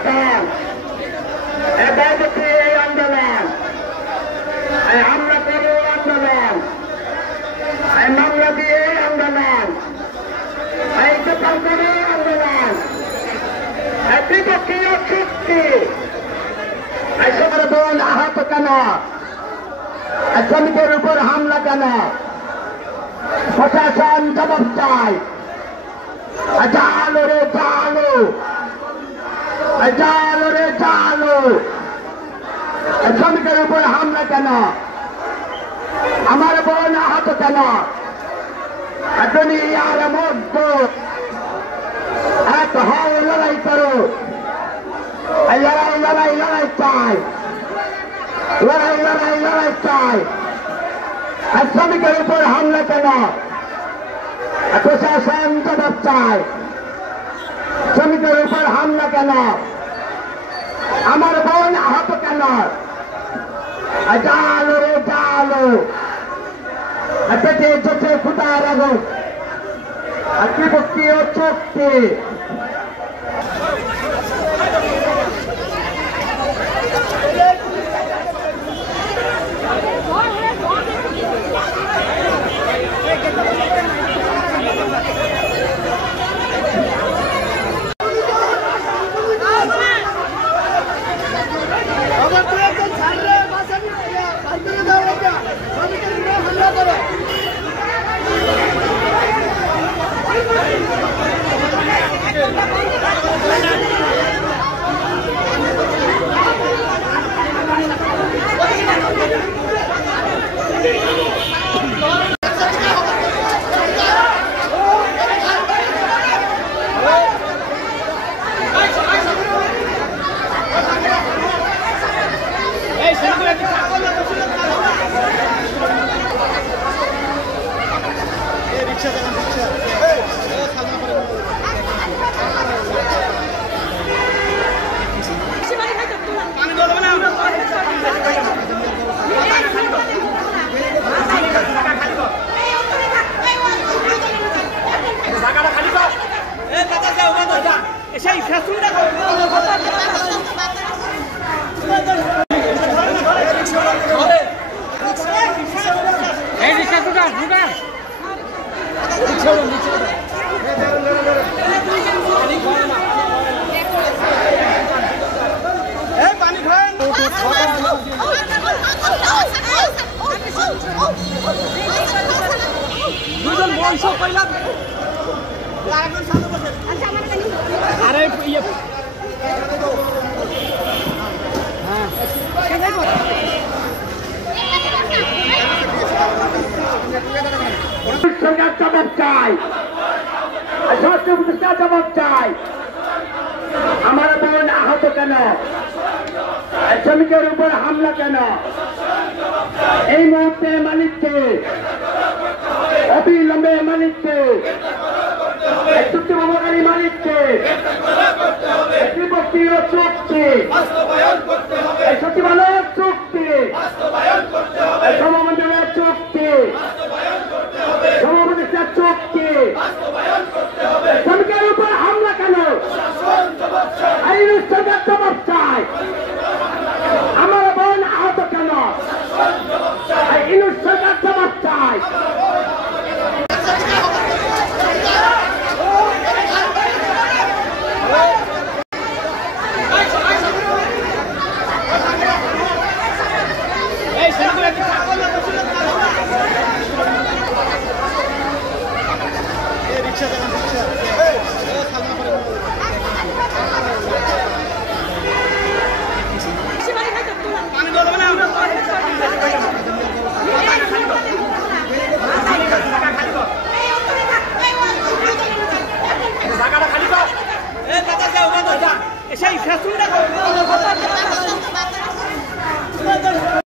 অবস্থান, এই আন্দোলন, হামলা করে আন্দোলন, মামলা দিয়ে আন্দোলন, গ্রেপ্তার করে আন্দোলন, বিপক্ষীয় চুক্তি, বোন আহত কেন, শ্রমিকের উপর হামলা কেন, প্রশাসন জবাব চায়। জালো রে জালো, জালো রে জালো, শ্রমিকের উপর হামলা কেন, আমার বোন আহত কেন, দুনিয়ার মধ্যে এক হও, লড়াই করো, লড়াই লড়াই লড়াই চাই, লড়াই লড়াই লড়াই চাই। শ্রমিকের উপর হামলা কেন, প্রশাসন জবাব চায়। শ্রমিকের উপর হামলা কেন, আমার বোন আহত কেন, জালো রে জালো, পেটে চোখে ফুটার আগুন, বিপক্ষীয় চুক্তি। সরকার জবাব চাই, স্বাস্থ্য উপদেষ্টা জবাব চাই। আমার বোন আহত কেন, শ্রমিকের উপর হামলা কেন, এই মুহূর্তে মালিককে অবিলম্বে মালিককে, চুক্তি ভঙ্গকারী মালিককে, বিপক্ষীয় চুক্তি, সচিবালয়ের চুক্তি, সমমন্ডলের চুক্তি, সমমন্ডলের চুক্তি, শ্রমিকের উপর হামলা কেন, এই সরকার জবাব চায়। আমার বোন আহত কেন, এই সরকার জবাব চায়। রিক্সা